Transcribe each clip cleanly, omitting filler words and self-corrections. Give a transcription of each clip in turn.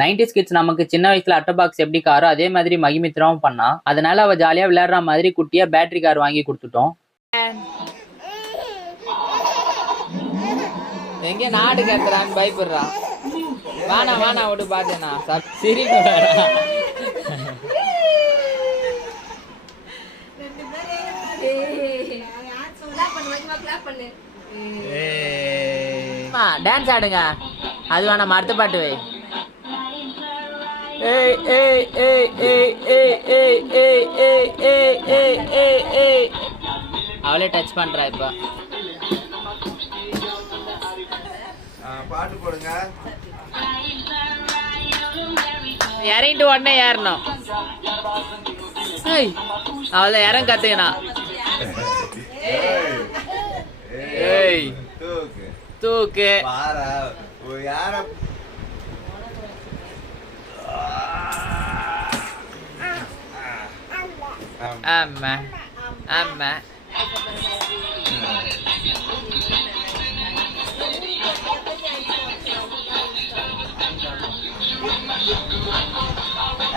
90s kids நமக்கு சின்ன வயசுல அட்டை பாக்ஸ் எப்படி காரோ அதே மாதிரி மகிமித்ராவும் பண்ணா. அதனால அவ ஜாலியா விளையாடுற மாதிரி குட்டியா பேட்டரி கார் வாங்கி கொடுத்துட்டோம். எங்க நாடு கத்துறான்னு பயப்படுறான். வானா வானா விட்டு பாத்தேனா சிரிப்பு வேற. டான்ஸ் ஆடுங்க. அது வேணாம், அடுத்த பாட்டு வை. அவளே டச் பண்றா இப்ப. பாட்டு போடுங்க. இறங்கிட்டு உடனே ஏறணும். அவளை இறங்க கத்துக்கணா. தூக்கு ஆமா ஆமா.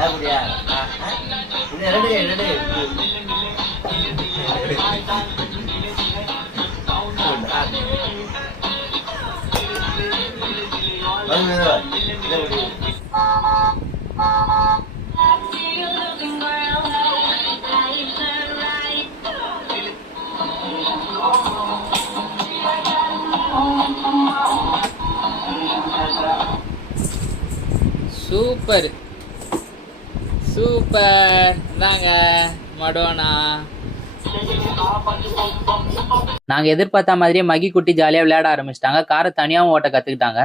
அப்படியா? Super super. தாங்க மடோனா. நாங்க எதிர்பார்த்த மாதிரியே மகி குட்டி ஜாலியா விளையாட ஆரம்பிச்சிட்டாங்க. காரை தனியாவும் ஓட்ட கத்துக்கிட்டாங்க.